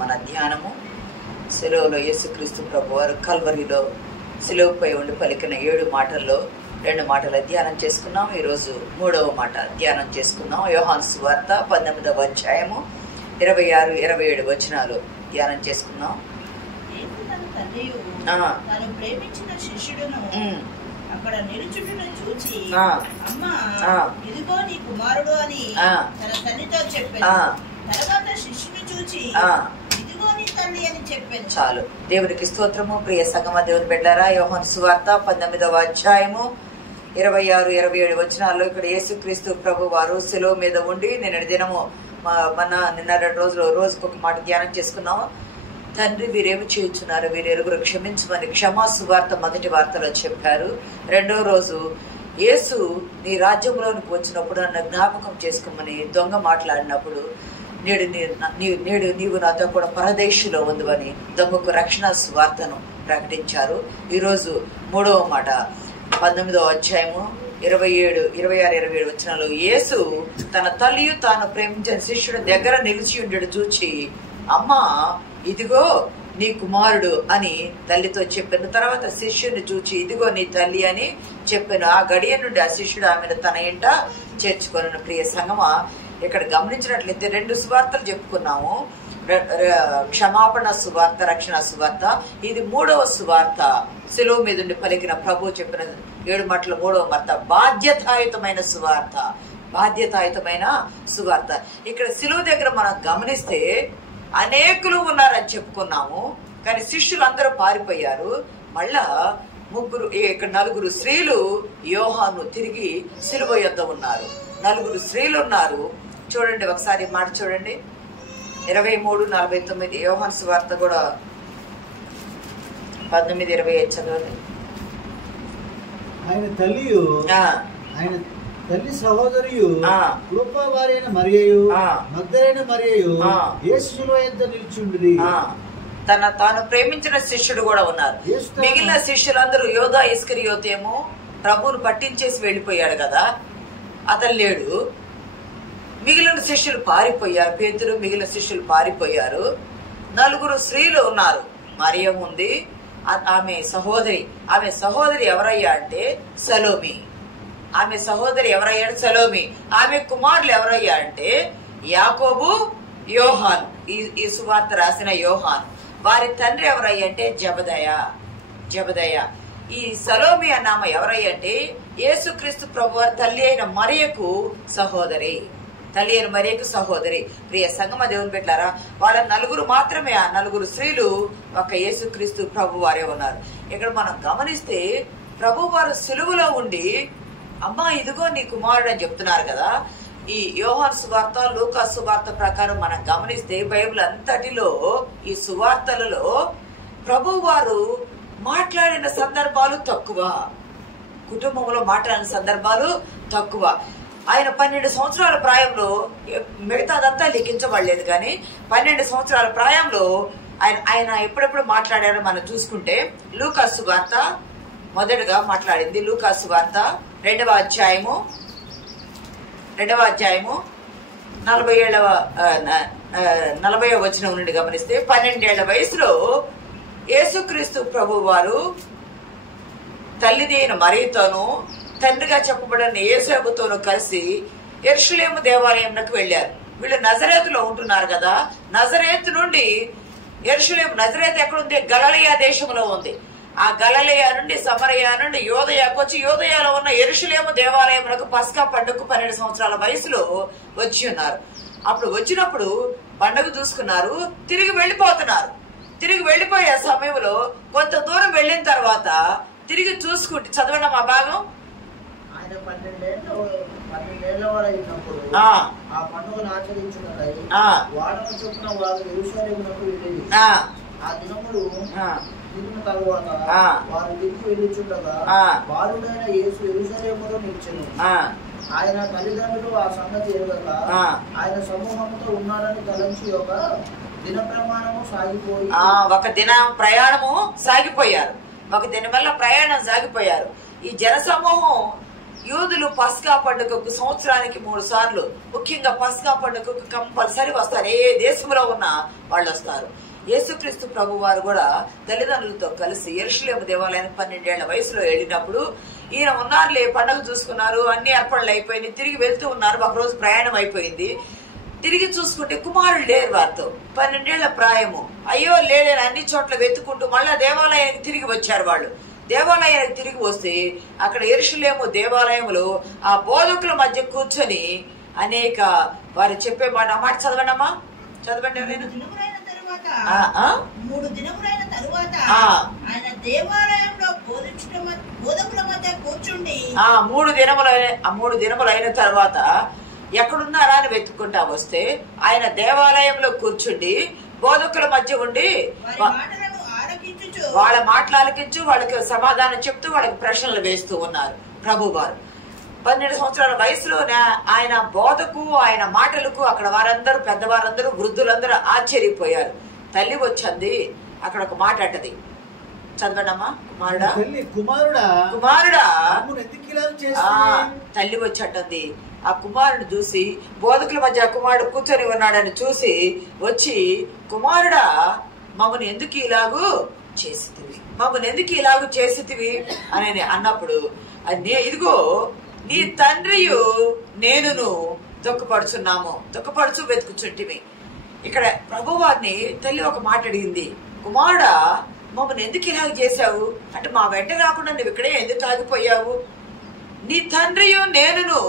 మన ధ్యానము శిలువలో యేసుక్రీస్తు ప్రభువారు కల్వరిలో శిలువపై ఉండి పలికిన 7 మాటల్లో 2 మాటల ధ్యానం చేసుకున్నాం. ఈరోజు 3వ మాట ధ్యానం చేసుకున్నాం. యోహాను సువార్త 19వ అధ్యాయము 26-27 వచనాలు ధ్యానం చేసుకున్నాం. ప్రేమించిన శిష్యుడును అక్కడ నిలుచుటను చూచి అమ్మా ఇదిగో నీ కుమారుడు అని తన తల్లితో చెప్పాను. తర్వాత శిష్యుని చూచి ఇదిగో నీ తల్లి అని చెప్పాను. చాలు. దేవునికి స్తోత్రము. ప్రియ సంగమ దేవుని బిడ్డలారా, యోహాను సువార్త 19వ అధ్యాయము 26-27 వచనాల్లో ఇక్కడ యేసుక్రీస్తు ప్రభు వారు శిలువ మీద ఉండి నిన్నటి దినము నిన్న 2 రోజులు రోజుకొక మాట ధ్యానం చేసుకున్నాము. తండ్రి వీరేమి చేయుచున్నారు, వీరెరుగురు క్షమించమని క్షమా సువార్త మొదటి వార్తలో చెప్పారు. 2వ రోజు యేసు నీ రాజ్యంలోనికి వచ్చినప్పుడు నన్ను జ్ఞాపకం చేసుకోమని దొంగ మాట్లాడినప్పుడు నేడు నీవు నాతో కూడా పరదేశిలో ఉందని దొంగకు రక్షణ సువార్తను ప్రకటించారు. ఈరోజు 3వ మాట 19వ అధ్యాయము 26-27 వచనాలు యేసు తన తల్లియు తాను ప్రేమించిన శిష్యుడి దగ్గర నిలిచి ఉండడు చూచి అమ్మా ఇదిగో నీ కుమారుడు అని తల్లితో చెప్పాను. తర్వాత శిష్యుని చూచి ఇదిగో నీ తల్లి అని చెప్పాను. ఆ గడియ నుండి ఆ శిష్యుడు ఆమెను తన ఇంట చేర్చుకొనను. ప్రియ సంగమా, ఇక్కడ గమనించినట్లయితే 2 సువార్తలు చెప్పుకున్నాము. క్షమాపణ సువార్త, రక్షణ సువార్త. ఇది 3వ సువార్త. శిలువ మీద ఉండి పలికిన ప్రభు చెప్పిన 7 మాటల 3వ మాట బాధ్యతాయుతమైన సువార్త. బాధ్యతాయుతమైన సువార్త. ఇక్కడ శిలువ దగ్గర మనం గమనిస్తే అనేకులు ఉన్నారని చెప్పుకున్నాము, కానీ శిష్యులందరూ పారిపోయారు. మళ్ళా ఇక్కడ 4 స్త్రీలు యోహాను తిరిగి శిలువ యొద్ద ఉన్నారు. 4 స్త్రీలు ఉన్నారు. చూడండి ఒకసారి మాట చూడండి. 23-49 యోహాను సువార్త కూడా 19-25 చదవండి. ఆయన తల్లి సహోదరియు క్లొప్పా వారైన మరియయు మగ్దలైన మరియయు యేసు శిలువ యొద్ద నిలిచుండిరి. తాను ప్రేమించిన శిష్యుడు కూడా ఉన్నారు. మిగిలిన శిష్యులందరూ యోధా ఇస్కరియోతేమో ప్రభువును పట్టించేసి వెళ్ళిపోయాడు కదా, అతను లేడు. మిగిలిన శిష్యులు పారిపోయారు. పేతురు మిగిలిన శిష్యులు పారిపోయారు. 4 స్త్రీలు ఉన్నారు. మరియ ఉంది, ఆమె సహోదరి ఎవరయ్యా అంటే సలోమి. ఆమె సహోదరి ఎవరయ్యా అంటే సలోమి. ఆమె కుమారులు ఎవరయ్యా అంటే యాకోబు, యోహాను. ఈ సువార్త రాసిన యోహాను. వారి తండ్రి ఎవరయ్యా అంటే జబదయ. ఈ సలోమి అన్నామ ఎవరయ్యా అంటే యేసుక్రీస్తు ప్రభు తల్లి అయిన మరియకు సహోదరి. ప్రియ సంగమ దేవుని బిడ్డలారా, వాళ్ళ 4 మాత్రమే. ఆ 4 స్త్రీలు ఒక యేసుక్రీస్తు ప్రభు వారే ఉన్నారు. ఇక్కడ మనం గమనిస్తే ప్రభు వారు సిలువలో ఉండి అమ్మా ఇదిగో నీ కుమారుడు అని చెప్తున్నారు కదా. ఈ యోహాను సువార్త, లూకా సువార్త ప్రకారం మనం గమనిస్తే బైబిల్ అంతటిలో ఈ సువార్తలలో ప్రభు వారు మాట్లాడిన సందర్భాలు తక్కువ, కుటుంబంలో మాట్లాడిన సందర్భాలు తక్కువ. ఆయన 12 సంవత్సరాల ప్రాయంలో, మిగతాదంతా లిఖించబడలేదు కానీ 12 సంవత్సరాల ప్రాయంలో ఆయన ఎప్పుడెప్పుడు మాట్లాడారో మనం చూసుకుంటే లూకా సువార్త మొదటగా మాట్లాడింది. లూకా సువార్త 2వ అధ్యాయము 40వ వచనం నుండి గమనిస్తే 12 ఏళ్ల వయసులో యేసుక్రీస్తు ప్రభు వారు తల్లిది అయిన మరియతోనూ తండ్రిగా చెప్పబడిన యేసేపుతోనూ కలిసి యెరూషలేము దేవాలయంలోకి వెళ్లారు. వీళ్ళు నజరేతులో ఉంటున్నారు కదా. నజరేతు నుండి యెరూషలేము, నజరేతు ఎక్కడుంది? గలిలయ దేశంలో ఉంది. ఆ గలిలయ నుండి సమరయ నుండి యోదయాకు వచ్చి యోదయాలో ఉన్న యెరూషలేము దేవాలయములకు పస్కా పండుగకు 12 సంవత్సరాల వయసులో వచ్చి ఉన్నారు. అప్పుడు వచ్చినప్పుడు పండుగ చూసుకున్నారు, తిరిగి వెళ్ళిపోతున్నారు. తిరిగి వెళ్ళిపోయే సమయంలో కొంత దూరం వెళ్ళిన తర్వాత తిరిగి చూసుకుంటే చదవండి మా భాగం. ఆయన 12 ఏళ్ల వారు అయినప్పుడు ఆ పండుగను ఆచరించుటకై వాడకు చొప్పున వారు యెరూషలేమునకు వెళ్ళిరి. ఆ దినములు తిరిగిన తరువాత వారు తిరిగి వెళ్ళుచుండగా బాలుడైన యేసు యెరూషలేములో నిలిచెను. ఆయన తల్లిదండ్రులు ఆ సంగతి ఎరుగక ఆయన సమూహంతో ఉన్నాడని తలంచి ఒక దిన ప్రయాణము సాగిపోయారు. ఒక దినం వల్ల ప్రయాణం సాగిపోయారు. ఈ జన సమూహం యూదులు పస్కా పండుగకు సంవత్సరానికి 3 సార్లు, ముఖ్యంగా పస్కా పండుగకు కంపల్సరీ వస్తారు. ఏ దేశంలో ఉన్నా వాళ్ళు వస్తారు. యేసుక్రీస్తు ప్రభు వారు కూడా తల్లిదండ్రులతో కలిసి యెరూషలేము దేవాలయానికి 12 ఏళ్ల వయసులో వెళ్ళినప్పుడు ఈయన ఉన్నారులే, పండుగ చూసుకున్నారు, అన్ని ఏర్పాట్లు అయిపోయినాయి, తిరిగి వెళ్తూ ఉన్నారు. ఒక రోజు ప్రయాణం అయిపోయింది. తిరిగి చూసుకుంటే కుమారుడు లేరు. వారితో 12 ఏళ్ల ప్రాయము. అయ్యో లేడని అన్ని చోట్ల వెతుకుంటూ మళ్ళా దేవాలయానికి తిరిగి వచ్చారు. వాళ్ళు దేవాలయానికి తిరిగి వస్తే అక్కడ యెరూషలేము దేవాలయంలో ఆ బోధకుల మధ్య కూర్చొని అనేక వారు చెప్పే మాట చదవండి అమ్మా, చదవండి. 3 దినములైన తరువాత ఆయన దేవాలయంలో బోధకుల మధ్య కూర్చుండి 3 దినములైన తర్వాత ఎక్కడున్నారా అని వెతుక్కుంటా వస్తే ఆయన దేవాలయంలో కూర్చుండి బోధకుల మధ్య ఉండి వాళ్ళ మాటలు ఆలకించు, వాళ్ళకి సమాధానం చెప్తూ వాళ్ళకి ప్రశ్నలు వేస్తూ ఉన్నారు. ప్రభు వారు 12 సంవత్సరాల వయసులోనే ఆయన బోధకు, ఆయన మాటలకు అక్కడ వారందరూ, పెద్దవారందరూ, వృద్ధులందరూ ఆశ్చర్యపోయారు. తల్లి వచ్చింది, అక్కడ ఒక మాట అంటది, చదవండమ్మా. కుమారుడా తల్లి వచ్చి ఆ కుమారుడు చూసి, బోధకుల మధ్య కుమారుడు కూర్చొని ఉన్నాడని చూసి వచ్చి, కుమారుడా మమ్మల్ని ఎందుకు ఇలాగూ చేసితివి అని అన్నప్పుడు, ఇదిగో నీ తండ్రియు నేనును దుఃఖపడుచు వెతుకుచుంటివి. ఇక్కడ ప్రభువారిని తల్లి ఒక మాట అడిగింది, కుమారుడా మమ్మల్ని ఎందుకు ఇలాగ చేశావు అంటే, మా వెంట రాకుండా నువ్వు ఇక్కడే ఎందుకు ఆగిపోయావు? నీ తండ్రియు నేనును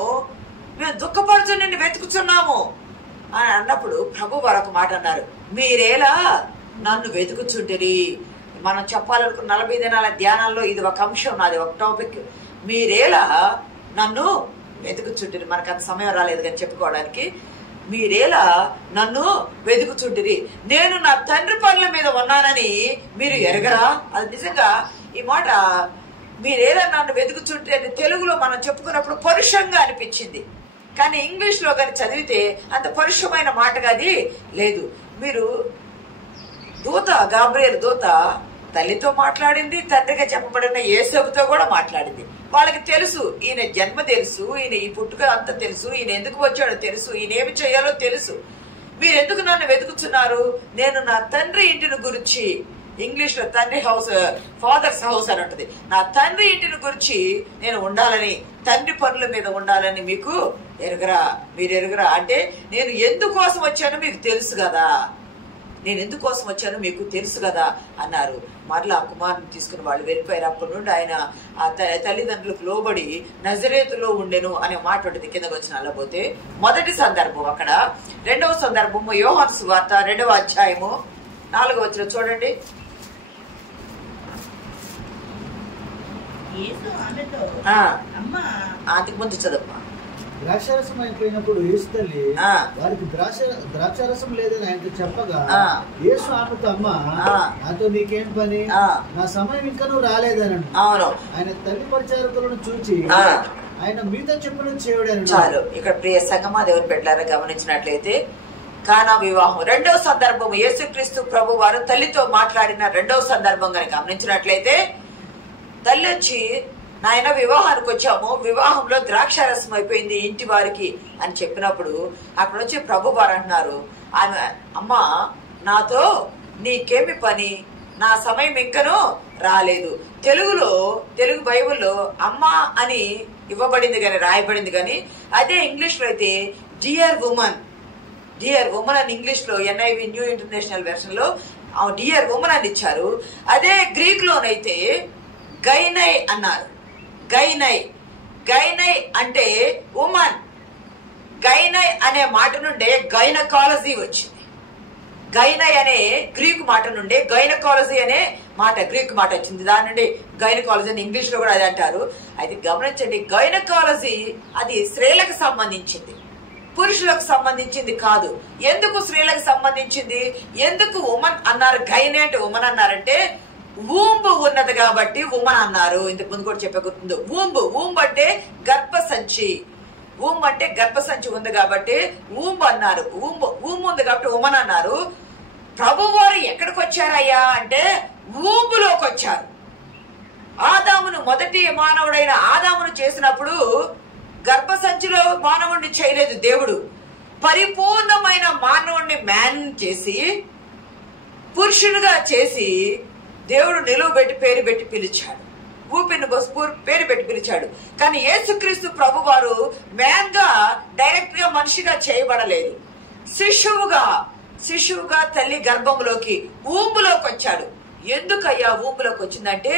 మేము దుఃఖపడుచు నిన్ను వెతుకుచున్నాము అని అన్నప్పుడు ప్రభు వారు ఒక మాట అన్నారు, మీరేలా నన్ను వెతుకుచుంటిరి. మనం చెప్పాలనుకున్న 40 దినాల ధ్యానాల్లో ఇది ఒక అంశం, నాది ఒక టాపిక్. మీరేలా నన్ను వెతుకుచుంటిరి. మనకు అంత సమయం రాలేదు కానీ చెప్పుకోవడానికి. మీరేలా నన్ను వెతుకుచుంటిరి, నేను నా తండ్రి పనుల మీద ఉన్నానని మీరు ఎరగరా? అది నిజంగా ఈ మాట మీరేలా నన్ను వెతుకుచుంటే అని తెలుగులో మనం చెప్పుకున్నప్పుడు పరుషంగా అనిపించింది. కానీ ఇంగ్లీష్ లో కానీ చదివితే అంత పరుషమైన మాటగా అది లేదు. మీరు గాబ్రియల్ దూత తల్లితో మాట్లాడింది, తండ్రిగా చెప్పబడిన యేసేపుతో కూడా మాట్లాడింది. వాళ్ళకి తెలుసు, ఈయన జన్మ తెలుసు, ఈయన ఈ పుట్టుక అంత తెలుసు, ఈయన ఎందుకు వచ్చాడో తెలుసు, ఈయన ఏమి చేయాలో తెలుసు. మీరు ఎందుకు నన్ను వెతుకుతున్నారు? నేను నా తండ్రి ఇంటిని గురించి, ఇంగ్లీష్ లో తండ్రి హౌస్, ఫాదర్స్ హౌస్ అని ఉంటుంది, నా తండ్రి ఇంటిని గురించి నేను ఉండాలని, తండ్రి పనుల మీద ఉండాలని మీకు ఎరగరా? మీరు ఎరగరా అంటే, నేను ఎందుకోసం వచ్చానో మీకు తెలుసు కదా, నేను ఎందుకోసం వచ్చానో మీకు తెలుసు కదా అన్నారు. మరలా ఆ కుమారుని తీసుకుని వాళ్ళు వెళ్ళిపోయారు. అప్పటి నుండి ఆయన ఆ తల్లిదండ్రులకు లోబడి నజరేతులో ఉండెను అనే మాట ఉంటుంది. కిందకు వచ్చిన పోతే మొదటి సందర్భం. అక్కడ రెండవ సందర్భము యోహాను సువార్త 2వ అధ్యాయము 4వ వచనం చూడండి. అంతకు ముందు చదువు. ద్రాక్షారసం అయిపోయినప్పుడు యేసు తల్లి వారికి ద్రాక్షారసం లేదని ఆయనతో చెప్పగా, యేసు ఆమెతో, అమ్మ నాతో నీకేం పని, నా సమయం ఇంకా నువ్వు రాలేదని. ఆయన తల్లి పరిచారకులను చూచి ఆయన మీతో చెప్పిన చేయడానికి చాలు. ఇక్కడ ప్రియ సంగమా దేవుని బిడ్డలారా గమనించినట్లయితే కానా వివాహం రెండవ సందర్భం, యేసుక్రీస్తు ప్రభు వారు తల్లితో మాట్లాడిన రెండవ సందర్భం కనుక గమనించినట్లయితే, తల్లి వచ్చి, నాయన వివాహానికి వచ్చాము, వివాహంలో ద్రాక్షారసం అయిపోయింది ఇంటి వారికి అని చెప్పినప్పుడు అక్కడ వచ్చి ప్రభు వారు అంటున్నారు, ఆమె అమ్మ నాతో నీకేమి పని, నా సమయం ఇంకనూ రాలేదు. తెలుగు బైబిల్లో అమ్మ అని ఇవ్వబడింది కానీ, రాయబడింది కానీ, అదే ఇంగ్లీష్ లో అయితే డియర్ ఉమన్ అని ఇంగ్లీష్ లో NIV న్యూ ఇంటర్నేషనల్ వెర్షన్ లో డియర్ ఉమన్ అని ఇచ్చారు. అదే గ్రీక్ లోనైతే గైనై అన్నారు. గైనై అంటే ఉమన్. గైనై అనే మాట నుండే గైనకాలజీ వచ్చింది. గైనై అనే గ్రీకు మాట నుండే గైనకాలజీ అనే మాట గ్రీకు మాట వచ్చింది. దాని నుండి గైనకాలజీ అని ఇంగ్లీష్ లో కూడా అది అంటారు. అయితే గమనించండి, గైనకాలజీ అది స్త్రీలకు సంబంధించింది, పురుషులకు సంబంధించింది కాదు. ఎందుకు స్త్రీలకు సంబంధించింది? ఎందుకు ఉమన్ అన్నారు? గైనై అంటే ఉమన్ అన్నారంటే ఊంబ్ ఉన్నది కాబట్టి ఉమన్ అన్నారు. ఇంతకు ముందు కూడా చెప్పే గుర్తుంది. ఊంబ్ అంటే గర్భసంచి, అంటే గర్భసంచి ఉంది కాబట్టి ఊంబ్ అన్నారు. ఊంబ్ ఉంది కాబట్టి ఉమన్ అన్నారు. ప్రభువారు ఎక్కడికి వచ్చారయ్యా అంటే ఊంబులోకి వచ్చారు. ఆదామును, మొదటి మానవుడైన ఆదామును చేసినప్పుడు గర్భసంచిలో మానవుడిని చేయలేదు దేవుడు. పరిపూర్ణమైన మానవుడిని మ్యాన్ చేసి పురుషునిగా చేసి దేవుడు నిలువబెట్టి పేరు పెట్టి పిలిచాడు, ఊపిరిని పేరు పెట్టి పిలిచాడు. కానీ యేసుక్రీస్తు ప్రభు వారు మ్యాన్ గా డైరెక్ట్ గా మనిషిగా చేయబడలేదు. శిశువుగా తల్లి గర్భంలోకి ఊంబులోకి వచ్చాడు. ఎందుకయ్యా ఊంబులోకి వచ్చిందంటే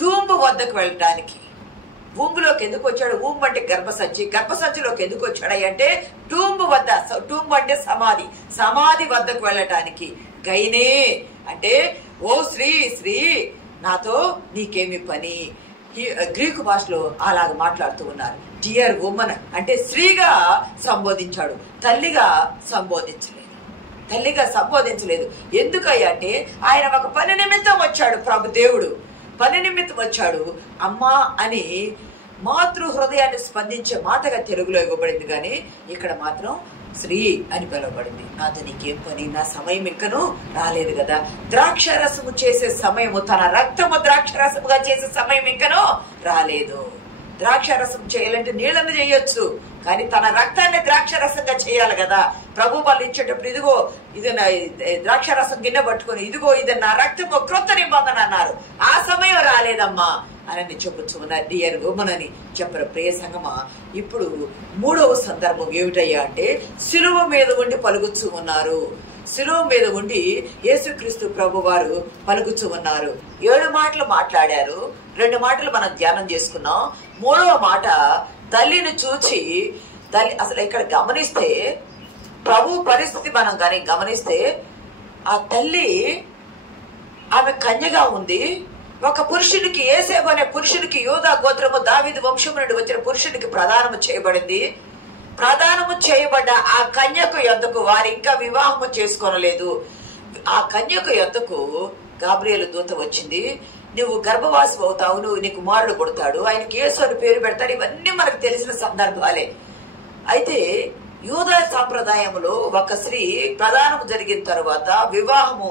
తూంబు వద్దకు వెళ్ళడానికి. ఊంబులోకి ఎందుకు వచ్చాడు? ఊంబు అంటే గర్భసంచి. గర్భసంచిలోకి ఎందుకు వచ్చాడు అంటే టూంబు వద్ద. టూంబు అంటే సమాధి వద్దకు వెళ్ళటానికి. గైనే అంటే ఓ స్త్రీ నాతో నీకేమి పని. గ్రీకు భాషలో అలాగ మాట్లాడుతూ ఉన్నారు. డియర్ ఉమన్ అంటే స్త్రీగా సంబోధించాడు, తల్లిగా సంబోధించలేదు. ఎందుకయ్యా అంటే ఆయన ఒక పని నిమిత్తం వచ్చాడు. ప్రభు దేవుడు పని నిమిత్తం వచ్చాడు. అమ్మా అని మాతృ హృదయాన్ని స్పందించే మాటగా తెలుగులో ఇవ్వబడింది, కానీ ఇక్కడ మాత్రం స్త్రీ అని పిలువబడింది. నాతో నీకేం పని, నా సమయం ఇంకను రాలేదు కదా. ద్రాక్షరసము చేసే సమయము, తన రక్తము ద్రాక్షరసముగా చేసే సమయం ఇంకను రాలేదు. ద్రాక్షరసం చేయాలంటే నీళ్లను చేయొచ్చు, కానీ తన రక్తాన్ని ద్రాక్షరసంగా చేయాలి కదా. ప్రభు వాళ్ళు ఇచ్చేటప్పుడు ఇదిగో ఇది ద్రాక్షరసం గిన్నె పట్టుకొని ఇదిగో ఇది నా రక్తము క్రొత్త నిబంధన అన్నారు. ఆ సమయం రాలేదమ్మా అని చెప్పొచ్చు ఉన్నారు. డియర్ ఉమన్ అని చెప్పరు. ప్రియ సంగమా, ఇప్పుడు మూడవ సందర్భం ఏమిటయ్యా అంటే శిలువ మీద ఉండి పలుకుతూ ఉన్నారు. శిలువ మీద ఉండి యేసుక్రీస్తు ప్రభు వారు పలుకుతూ ఉన్నారు. 7 మాటలు మాట్లాడారు. 2 మాటలు మనం ధ్యానం చేసుకున్నాం. 3వ మాట తల్లిని చూచి, తల్లి అసలు ఇక్కడ గమనిస్తే ప్రభు పరిస్థితి మనం కానీ గమనిస్తే ఆ తల్లి ఆమె కన్యగా ఉంది. ఒక పురుషునికి, యేసేపు అనే పురుషునికి, యూదా గోత్రము దావీదు వంశము నుండి వచ్చిన పురుషునికి ప్రదానము చేయబడింది. ప్రదానము చేయబడ్డ ఆ కన్యకు యొద్దకు వారు ఇంకా వివాహము చేసుకోనలేదు. ఆ కన్యకు యొద్దకు గాబ్రియేలు దూత వచ్చింది. నువ్వు గర్భవాసి అవుతావు, నువ్వు నీ కుమారుడు పుడతాడు, ఆయనకి యేసు అని పేరు పెడతాడు. ఇవన్నీ మనకు తెలిసిన సందర్భాలే. అయితే యూదా సాంప్రదాయంలో ఒక స్త్రీ ప్రదానము జరిగిన తర్వాత వివాహము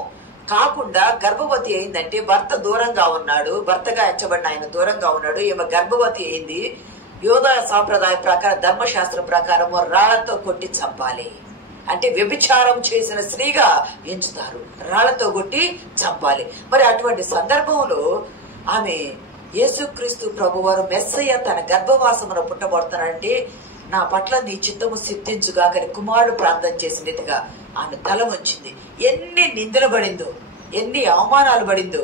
కాకుండా గర్భవతి అయిందంటే భర్త దూరంగా ఉన్నాడు, భర్తగా ఎంచబడిన ఆయన దూరంగా ఉన్నాడు, ఈమె గర్భవతి అయింది. యూదా సాంప్రదాయ ప్రకారం, ధర్మశాస్త్రం ప్రకారం రాళ్లతో కొట్టి చంపాలి. అంటే వ్యభిచారం చేసిన స్త్రీగా ఎంచుతారు, రాళ్లతో కొట్టి చంపాలి. మరి అటువంటి సందర్భంలో ఆమె యేసుక్రీస్తు ప్రభువారు మెస్సయ్య తన గర్భవాసమున పుట్టబడుతున్నాడంటే నా పట్ల నీ చిత్తము సిద్ధించుగాకని కుమారుడు ప్రార్థన చేసినట్టుగా ఆమె తల వంచింది. ఎన్ని నిందలు పడిందో, ఎన్ని అవమానాలు పడిందో.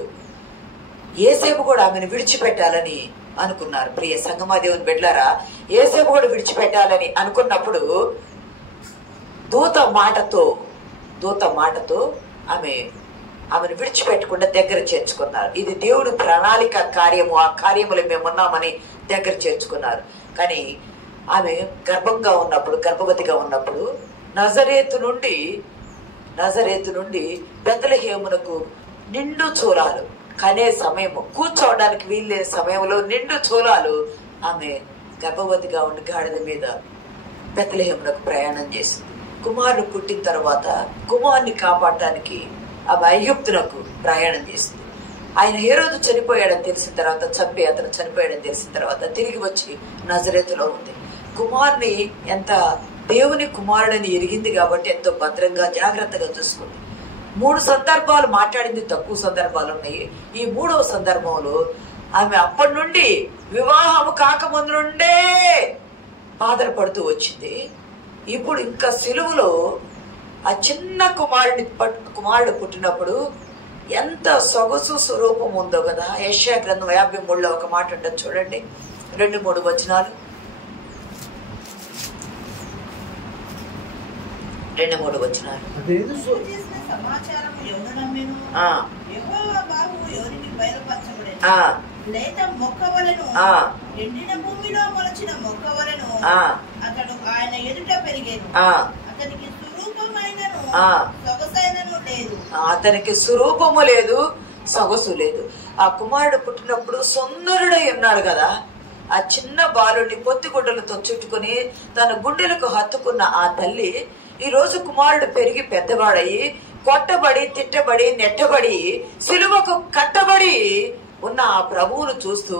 యేసేపు కూడా ఆమెను విడిచిపెట్టాలని అనుకున్నారు. ప్రియ సంగమాదేవుని బిడ్డలారా, యేసేపు కూడా విడిచిపెట్టాలని అనుకున్నప్పుడు దూత మాటతో ఆమెను విడిచిపెట్టకుండా దగ్గర చేర్చుకున్నారు. ఇది దేవుడి ప్రణాళిక కార్యము, ఆ కార్యములు మేమున్నామని దగ్గర చేర్చుకున్నారు. కానీ ఆమె గర్భవతిగా ఉన్నప్పుడు నజరేతు నుండి బెత్లెహేమునకు నిండు చూలాలు కనే సమయము, కూర్చోవడానికి వీల్లేని సమయంలో నిండు చూలాలు ఆమె గర్భవతిగా ఉండి గాడిద మీద బెత్లెహేమునకు ప్రయాణం చేసింది. కుమారుడు పుట్టిన తర్వాత కుమారుని కాపాడటానికి ఆమె ఐగుప్తునకు ప్రయాణం చేసింది. ఆయన హేరోదు చనిపోయాడని తెలిసిన తర్వాత, అతను చనిపోయాడని తెలిసిన తర్వాత తిరిగి వచ్చి నజరేతులో ఉంది. కుమారుని ఎంత దేవుని కుమారుడని ఎరిగింది కాబట్టి ఎంతో భద్రంగా జాగ్రత్తగా చూసుకుంది. 3 సందర్భాలు మాట్లాడింది, తక్కువ సందర్భాలు ఉన్నాయి. ఈ 3వ సందర్భంలో ఆమె అప్పటి నుండి వివాహము కాకముందు నుండే బాధలు పడుతూ వచ్చింది. ఇప్పుడు ఇంకా సిలువలో ఆ చిన్న కుమారుడు పుట్టినప్పుడు ఎంత సొగసు స్వరూపం ఉందో కదా. యెషయా గ్రంథం 53లో ఒక మాట ఉంటుంది చూడండి, 2-3 వచనాలు. 2-3 వచనాలు. లేత మొక్కవలను, ఎండిన భూమిలో మొలచిన మొక్కవలను అతడు ఆయన ఎదుట పెరిగేను. అతనికి స్వరూపమైనను సొగసైనను లేదు. అతనికి స్వరూపము లేదు, సొగసు లేదు. ఆ కుమారుడు పుట్టినప్పుడు సుందరుడై ఉన్నాడు కదా. ఆ చిన్న బాలుడిని పొత్తిగుడ్డలతో చుట్టుకుని తన గుండెలకు హత్తుకున్న ఆ తల్లి ఈ రోజు కుమారుడు పెరిగి పెద్దవాడయి కొట్టబడి, తిట్టబడి, నెట్టబడి, సిలువకు కట్టబడి ఉన్న ఆ ప్రభువును చూస్తూ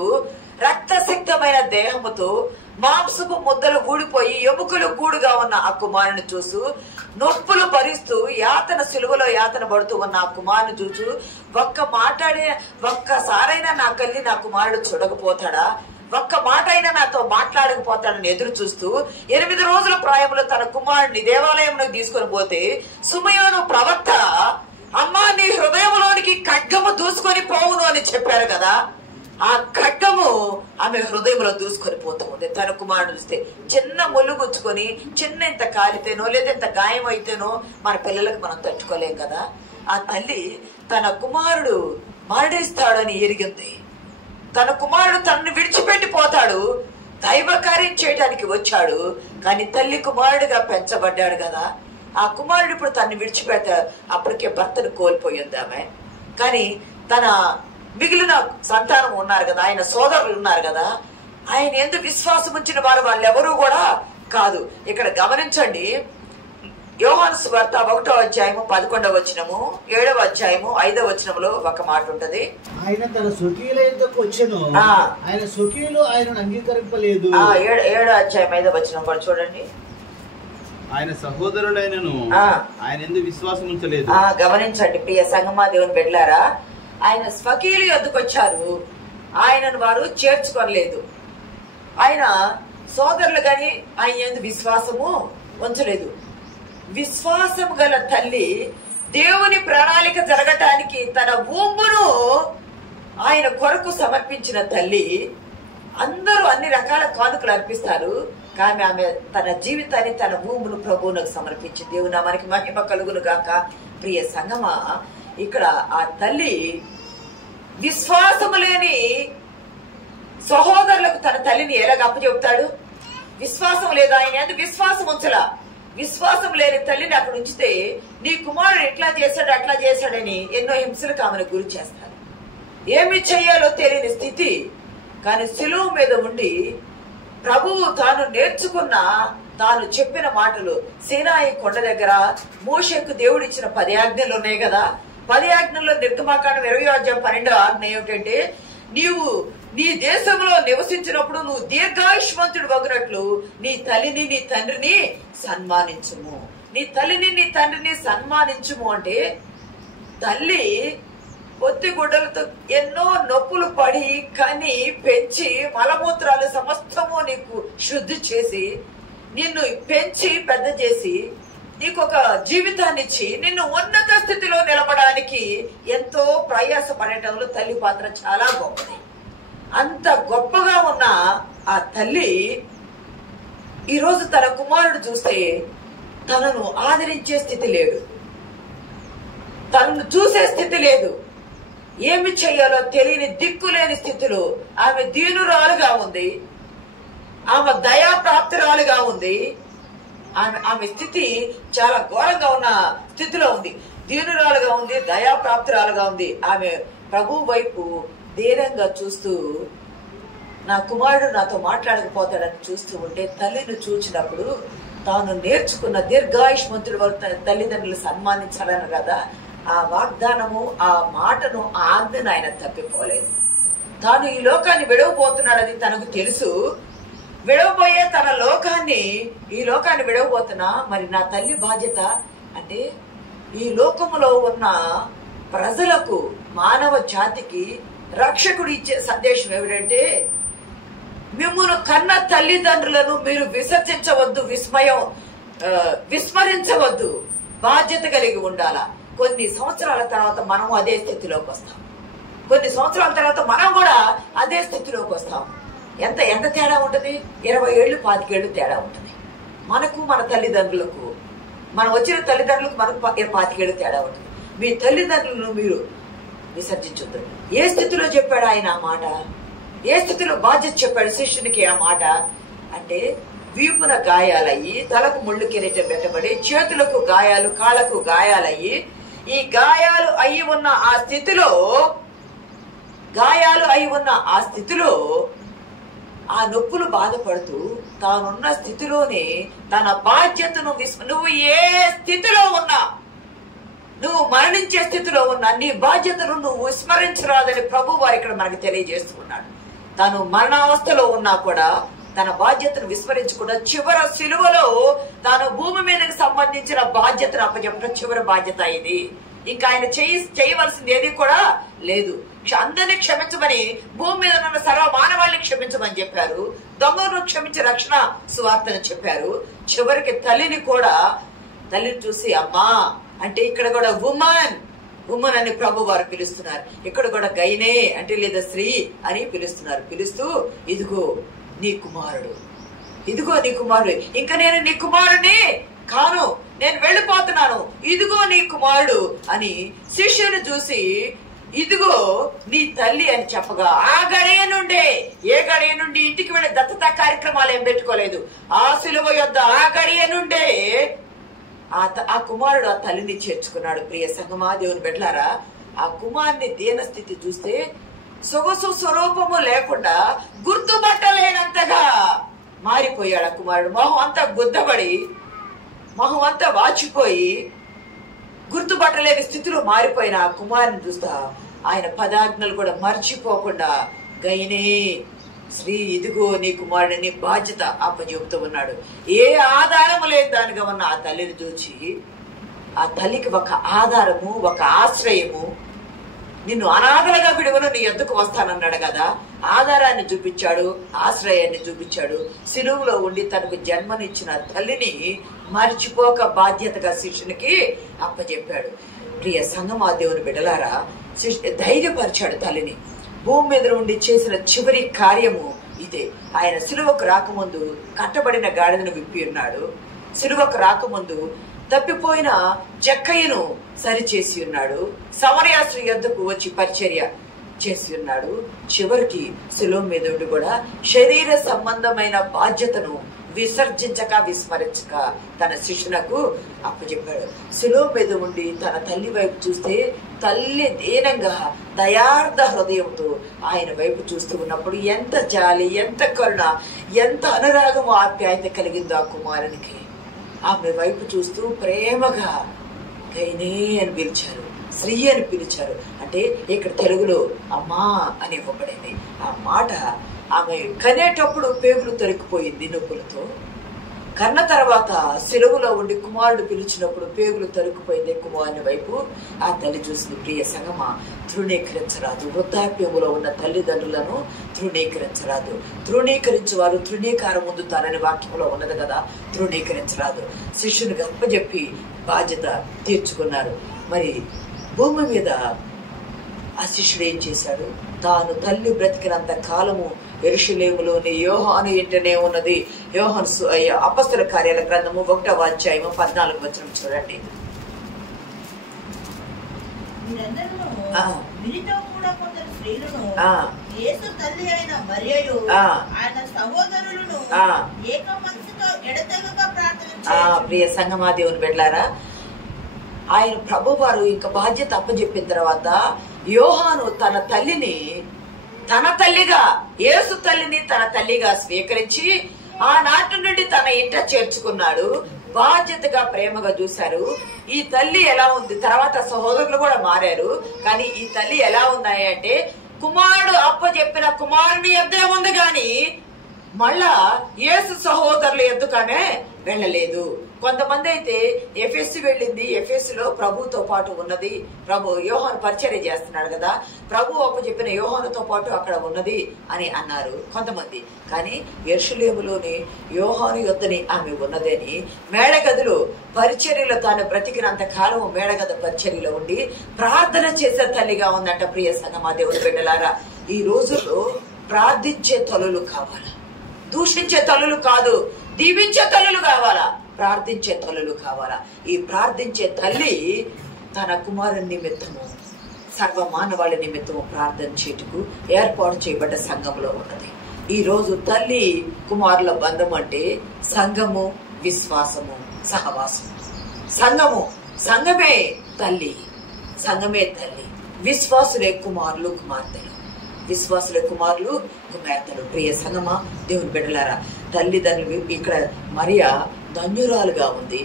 రక్తసిక్తమైన దేహముతో మాంసపు ముద్దలు ఊడిపోయి ఎముకలు గూడుగా ఉన్న ఆ కుమారుని చూస్తూ నొప్పులు భరిస్తూ యాతన సిలువలో యాతన పడుతూ ఉన్న ఆ కుమారుని చూచు ఒక్కసారైనా నా కల్లి నా కుమారుడు చూడకపోతాడా, ఒక్క మాట అయినా నాతో మాట్లాడకపోతాడని ఎదురు చూస్తూ 8 రోజుల ప్రాయంలో తన కుమారుడిని దేవాలయంలో తీసుకొని పోతే సుమయోను ప్రవక్త అమ్మా నీ హృదయంలోనికి ఖడ్గము దూసుకొని పోవును అని చెప్పారు కదా. ఆ ఖడ్గము ఆమె హృదయంలో దూసుకొని పోతూ ఉంది. తన కుమారుడు చూస్తే చిన్న ముళ్ళు గుచ్చుకొని చిన్న ఇంత కాలితేనో లేదా ఇంత గాయం అయితేనో మన పిల్లలకు మనం తట్టుకోలేం కదా. ఆ తల్లి తన కుమారుడు మరణిస్తాడని ఎరిగింది. తన కుమారుడు తనను విడిచిపెట్టి పోతాడు, దైవ కార్యం చేయడానికి వచ్చాడు, కానీ తల్లి కుమారుడిగా పెంచబడ్డాడు కదా. ఆ కుమారుడు ఇప్పుడు తనని విడిచిపెట్ట అప్పటికే భర్తను కోల్పోయింది ఆమె. కానీ తన మిగిలిన సంతానం ఉన్నారు కదా, ఆయన సోదరులు ఉన్నారు కదా, ఆయన ఎందుకు విశ్వాసం ఉంచిన వారు వాళ్ళెవరూ కూడా కాదు. ఇక్కడ గమనించండి, యోహాను సువార్త 1వ అధ్యాయము 11వ వచనము 7వ అధ్యాయము 5వ వచనంలో ఒక మాట ఉంటది. ఆయన తన స్వకీయుల యొద్దకు వచ్చెను, ఆయన స్వకీయులు ఆయనను అంగీకరింపలేదు. 7వ అధ్యాయం 5వ వచనం కూడా చూడండి. ఆయన సహోదరులైనను ఆయన ఎందుకు విశ్వాసం ఉంచలేదు. గమనించండి ప్రియ సంగమా దేవుని బిడ్డలారా, ఆయన స్వకీయుల యొద్దకు వచ్చారు, ఆయనను వారు చేర్చుకోలేదు. ఆయన సోదరులు గాని ఆయన ఎందుకు విశ్వాసము ఉంచలేదు. విశ్వాసం గల తల్లి దేవుని ప్రణాళిక జరగటానికి తన ఊంబును ఆయన కొరకు సమర్పించిన తల్లి. అందరూ అన్ని రకాల కానుకలు అర్పిస్తారు, కానీ ఆమె తన జీవితాన్ని తన ఊంబును ప్రభువునకు సమర్పించి దేవుని నామానికి మహిమ కలుగును గాక. ప్రియ సంగమా, ఇక్కడ ఆ తల్లి విశ్వాసము లేని సహోదరులకు తన తల్లిని ఎలాగ అప్పచెప్తాడు? విశ్వాసం లేదు, ఆయన ఎందుకు విశ్వాసం ఉంచలా. విశ్వాసం లేని తల్లిని అక్కడ ఉంచితే నీ కుమారుడు ఎట్లా చేశాడు అట్లా చేశాడని ఎన్నో హింసలకు ఆమెను గురి చేస్తారు. ఏమి చెయ్యాలో తెలియని స్థితి. కానీ సిలువ మీద ఉండి ప్రభువు తాను నేర్చుకున్న తాను చెప్పిన మాటలు సీనాయి కొండ దగ్గర మోషేకు దేవుడిచ్చిన 10 ఆజ్ఞలు ఉన్నాయి కదా. 10 ఆజ్ఞల్లో నిర్గమాకాండం 20వ అధ్యాయం 12వ ఆజ్ఞ ఏమిటంటే, నీవు నీ దేశంలో నివసించినప్పుడు నువ్వు దీర్ఘాయుష్మంతుడు వగినట్లు నీ తల్లిని నీ తండ్రిని సన్మానించుము. నీ తల్లిని నీ తండ్రిని సన్మానించుము అంటే తల్లి పొత్తి గుడ్డలతో ఎన్నో నొప్పులు పడి కని పెంచి మలమూత్రాలు సమస్తము నీకు శుద్ధి చేసి నిన్ను పెంచి పెద్ద చేసి నీకు ఒక జీవితాన్ని ఇచ్చి నిన్ను ఉన్నత స్థితిలో నిలబడడానికి ఎంతో ప్రయాసపడటంలో తల్లి పాత్ర చాలా గొప్పది. అంత గొప్పగా ఉన్న ఆ తల్లి ఈరోజు తన కుమారుడు చూస్తే తనను ఆదరించే స్థితి లేదు, తనను చూసే స్థితి లేదు, ఏమి చెయ్యాలో తెలియని దిక్కులేని స్థితిలో ఆమె దీనురాలుగా ఉంది, ఆమె దయాప్రాప్తురాలుగా ఉంది. ఆమె స్థితి చాలా ఘోరంగా ఉన్న స్థితిలో ఉంది, దీనురాలుగా ఉంది, దయాప్రాప్తురాలుగా ఉంది. ఆమె ప్రభు వైపు ధీరంగా చూస్తూ నా కుమారుడు నాతో మాట్లాడకపోతాడని చూస్తూ ఉంటే తల్లిని చూచినప్పుడు తాను నేర్చుకున్న దీర్ఘాయుష్మంతుడు తల్లిదండ్రులు సన్మానించాలని కదా ఆ వాగ్దానము, ఆ మాటను, ఆ ఆజ్ఞను ఆయన తప్పిపోలేదు. తాను ఈ లోకాన్ని విడవబోతున్నాడని తనకు తెలుసు. విడవబోయే తన లోకాన్ని, ఈ లోకాన్ని విడవబోతున్నా మరి నా తల్లి బాధ్యత అంటే ఈ లోకములో ఉన్న ప్రజలకు, మానవ జాతికి రక్షకుడు ఇచ్చే సందేశం ఏమిటంటే, మిమ్మును కన్న తల్లిదండ్రులను మీరు విసర్జించవద్దు, విస్మరించవద్దు, బాధ్యత కలిగి ఉండాలా. కొన్ని సంవత్సరాల తర్వాత మనం అదే స్థితిలోకి వస్తాం, కొన్ని సంవత్సరాల తర్వాత మనం కూడా అదే స్థితిలోకి వస్తాం. ఎంత తేడా ఉంటుంది? 20 ఏళ్ళు 25 ఏళ్ళు తేడా ఉంటుంది మనకు, మన తల్లిదండ్రులకు. మనం వచ్చిన తల్లిదండ్రులకు మనకు 25 ఏళ్ళు తేడా ఉంటుంది. మీ తల్లిదండ్రులను మీరు విసర్జించొద్దు. ఏ స్థితిలో చెప్పాడు ఆయన ఆ మాట? ఏ స్థితిలో బాధ్యత చెప్పాడు శిష్యునికి ఆ మాట? అంటే వీపున గాయాలయ్యి, తలకు ముళ్ళు కిరీటం పెట్టబడి, చేతులకు గాయాలు, కాళ్లకు గాయాలయ్యి, ఈ గాయాలు అయి ఉన్న ఆ స్థితిలో ఆ నొప్పులు బాధపడుతూ తానున్న స్థితిలోనే తన బాధ్యతను నువ్వు ఏ స్థితిలో ఉన్నా, నువ్వు మరణించే స్థితిలో ఉన్న నీ బాధ్యతను నువ్వు విస్మరించరాదని ప్రభు వారు ఇక్కడ మనకు తెలియజేస్తూ ఉన్నాడు. తాను మరణావస్థలో ఉన్నా కూడా తన బాధ్యతను విస్మరించకుండా చివరి సిలువలో తాను భూమి మీదకి సంబంధించిన బాధ్యతను అప్పచెప్పడం చివరి బాధ్యత ఇది. ఇంకా ఆయన చేయవలసింది ఏది కూడా లేదు. అందరినీ క్షమించమని, భూమి మీద ఉన్న సర్వ మానవాళ్ళని క్షమించమని చెప్పారు. దొంగను క్షమించి రక్షణ సువార్తను చెప్పారు. చివరికి తల్లిని చూసి అమ్మా అంటే ఇక్కడ కూడా ఉమ్మన్ అని ప్రభు వారు పిలుస్తున్నారు. ఇక్కడ కూడా గైనే అంటే లేదా స్త్రీ అని పిలుస్తున్నారు. పిలుస్తూ ఇదిగో నీ కుమారుడు, ఇదిగో నీ కుమారుడు, ఇంకా నేను నీ కుమారుడిని కాను, నేను వెళ్ళిపోతున్నాను, ఇదిగో నీ కుమారుడు అని శిష్యుని చూసి ఇదిగో నీ తల్లి అని చెప్పగా ఆ గడియ నుండే, ఏ గడియ నుండి ఇంటికి వెళ్ళి దత్తత కార్యక్రమాలు ఏం పెట్టుకోలేదు, ఆ సిలువ యొద్ద ఆ గడియ నుండే ఆ కుమారుడు ఆ తల్లిని చేర్చుకున్నాడు. ప్రియ సంగమా, దేవుని బిడ్డలారా, ఆ కుమారుని దీన స్థితి చూస్తే సొగసు స్వరూపము లేకుండా గుర్తుపట్టలేనంతగా మారిపోయాడు ఆ కుమారుడు. మొహం అంతా గుద్దబడి, మొహం అంతా వాచిపోయి గుర్తుపట్టలేని స్థితిలో మారిపోయిన ఆ కుమారుని చూస్తా ఆయన పదాజ్ఞలు కూడా మర్చిపోకుండా గైనే శ్రీ ఇదిగో నీ కుమారుడు నీ బాధ్యత అప్పచెబుతూ ఉన్నాడు. ఏ ఆధారము లేని దానిగా ఉన్న ఆ తల్లిని చూచి ఆ తల్లికి ఒక ఆధారము, ఒక ఆశ్రయము, నిన్ను అనాథలుగా విడువను నీ ఎద్దుకు వస్తానన్నాడు కదా, ఆధారాన్ని చూపించాడు, ఆశ్రయాన్ని చూపించాడు. సిలువలో ఉండి తనకు జన్మనిచ్చిన తల్లిని మర్చిపోక బాధ్యతగా శిష్యునికి అప్పచెప్పాడు. ప్రియ సంగమా, దేవుని బిడ్డలారా, ధైర్యపరిచాడు తల్లిని. భూమి మీద ఉండి చేసిన చివరి కార్యము ఇదే. ఆయన సిలువకు రాకముందు కట్టబడిన గాడిదను విప్పి ఉన్నాడు. సిలువకు రాకముందు తప్పిపోయిన జక్కయ్యను సరిచేసి ఉన్నాడు. సమరయ స్త్రీ యొద్దకు వచ్చి పరిచర్య చేసి ఉన్నాడు. చివరికి సిలువ మీద ఉండి కూడా శరీర సంబంధమైన బాధ్యతను విస్మరించక తన శిష్యునకు అప్పచెప్పాడు. సిలువ మీద ఉండి తన తల్లి వైపు చూస్తే తల్లి దీనంగా దయార్థ హృదయంతో ఆయన వైపు చూస్తూ ఉన్నప్పుడు ఎంత జాలి, ఎంత కరుణ, ఎంత అనురాగం, ఆప్యాయత కలిగిందో ఆ కుమారునికి. ఆమె వైపు చూస్తూ ప్రేమగా గైనే అని పిలిచారు, శ్రీ అని పిలిచారు. అంటే ఇక్కడ తెలుగులో అమ్మా అని ఇవ్వబడింది. ఆ మాట ఆమె కనేటప్పుడు పేగులు తొరికిపోయింది నొప్పులతో. కన్న తర్వాత సిలువలో ఉండి కుమారుడు పిలిచినప్పుడు పేగులు తొరికిపోయింది కుమారుని వైపు. ఆ తల్లి చూసింది. ప్రియ సంగమా, తృణీకరించరాదు. వృద్ధాప్యములో ఉన్న తల్లిదండ్రులను తృణీకరించరాదు. తృణీకరించేవారు తృణీకారం పొందుతారని వాక్యంలో ఉన్నది కదా, తృణీకరించరాదు. శిష్యుని గొప్పచెప్పి బాధ్యత తీర్చుకున్నారు. మరి భూమి మీద ఆ శిష్యుడు ఏం చేశాడు? తాను తల్లి బ్రతికినంత కాలము యెరూషలేములోని యోహాను ఇంటనే ఉన్నది. యోహాను అపొస్తలుల కార్యాల గ్రంథము 1వ అధ్యాయము 14వ వచనం చూడండి. ప్రియ సంగమా, దేవుని బిడ్డలారా, ఆయన ప్రభు వారు ఇంకా బాధ్యత అప్పచెప్పిన తర్వాత యోహాను తన తల్లిని తన తల్లిగా, యేసు తల్లిని తన తల్లిగా స్వీకరించి ఆనాటి నుండి తన ఇంట చేర్చుకున్నాడు. బాధ్యతగా ప్రేమగా చూశారు. ఈ తల్లి ఎలా ఉంది? తర్వాత సహోదరులు కూడా మారారు. కానీ ఈ తల్లి ఎలా ఉన్నాయి అంటే, కుమారుడు అప్పచెప్పిన కుమారుని ఎద్దే ఉంది గాని మళ్ళా యేసు సహోదరుల ఎద్దుకనే వెళ్ళలేదు. కొంతమంది అయితే ఎఫెస్ వెళ్ళింది, ఎఫెస్ లో ప్రభుతో పాటు ఉన్నది, ప్రభు యోహాను పరిచర్య చేస్తున్నాడు కదా, ప్రభు అప్పచెప్పిన యోహానుతో పాటు అక్కడ ఉన్నది అని అన్నారు కొంతమంది. కానీ యెరూషలేములోని యోహాను యొద్దని ఆమె ఉన్నదని మేడగదిలో పరిచర్యలో తాను బ్రతికినంత కాలం మేడగద పరిచర్యలో ఉండి ప్రార్థన చేసే తల్లిగా ఉందంట. ప్రియ సంగమా, దేవుని బిడ్డలారా, ఈ రోజుల్లో ప్రార్థించే తల్లులు కావాలా? దూషించే తల్లులు కాదు, దీవించే తల్లులు కావాలా? ప్రార్థించే తల్లులు కావాలా? ఈ ప్రార్థించే తల్లి తన కుమారుని నిమిత్తము, సర్వమానవాళి నిమిత్తము ప్రార్థన చేటుకు ఏర్పాటు చేయబడ్డ సంఘంలో ఉన్నది. ఈ రోజు తల్లి కుమారుల బంధం అంటే సంఘము, విశ్వాసము, సహవాసము. సంఘమే తల్లి, సంఘమే తల్లి. విశ్వాసులే కుమారులు, కుమార్తెలు. విశ్వాసుల కుమారులు, కుమార్తెలు. ప్రియ సంగమా, దేవుని బిడ్డలారా, తల్లిదండ్రులు ఇక్కడ మరియా ధన్యురాలుగా ఉంది,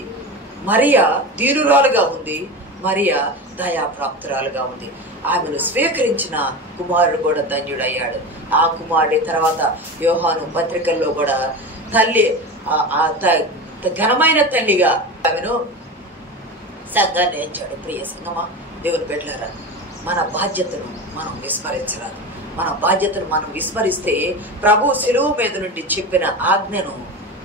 మరియా దీనురాలుగా ఉంది, మరియా దయాప్రాప్తురాలుగా ఉంది. ఆమెను స్వీకరించిన కుమారుడు కూడా ధన్యుడయ్యాడు. ఆ కుమారుడి తర్వాత యోహాను పత్రికల్లో కూడా తల్లి ఘనమైన తల్లిగా ఆమెను సంఘాన్ని ఎంచాడు. ప్రియ సంగమా, దేవుని బిడ్డలారా, మన బాధ్యతను మనం విస్మరించరాదు. మన బాధ్యతను మనం విస్మరిస్తే ప్రభు శిలువ మీద నుండి చెప్పిన ఆజ్ఞను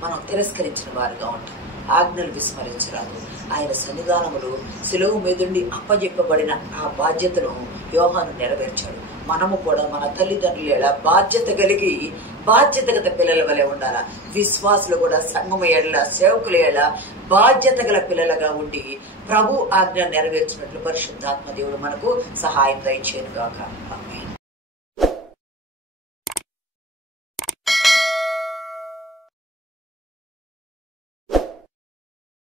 మనం తిరస్కరించిన వారుగా ఉంటాం. ఆజ్ఞలు విస్మరించరాదు. ఆయన సన్నిధానములు శిలువ మీదుండి అప్పజెప్పబడిన ఆ బాధ్యతను యోహాను నెరవేర్చాడు. మనము కూడా మన తల్లిదండ్రులు ఎలా బాధ్యత కలిగి బాధ్యతగత పిల్లల వలె ఉండాలా. విశ్వాసులు కూడా సంఘము ఎడల, సేవకుల ఎడల బాధ్యత గల పిల్లలుగా ఉండి ప్రభు ఆజ్ఞ నెరవేర్చినట్లు పరిశుద్ధాత్మ దేవుడు మనకు సహాయం దయచేయును గాక. ఆమేన్.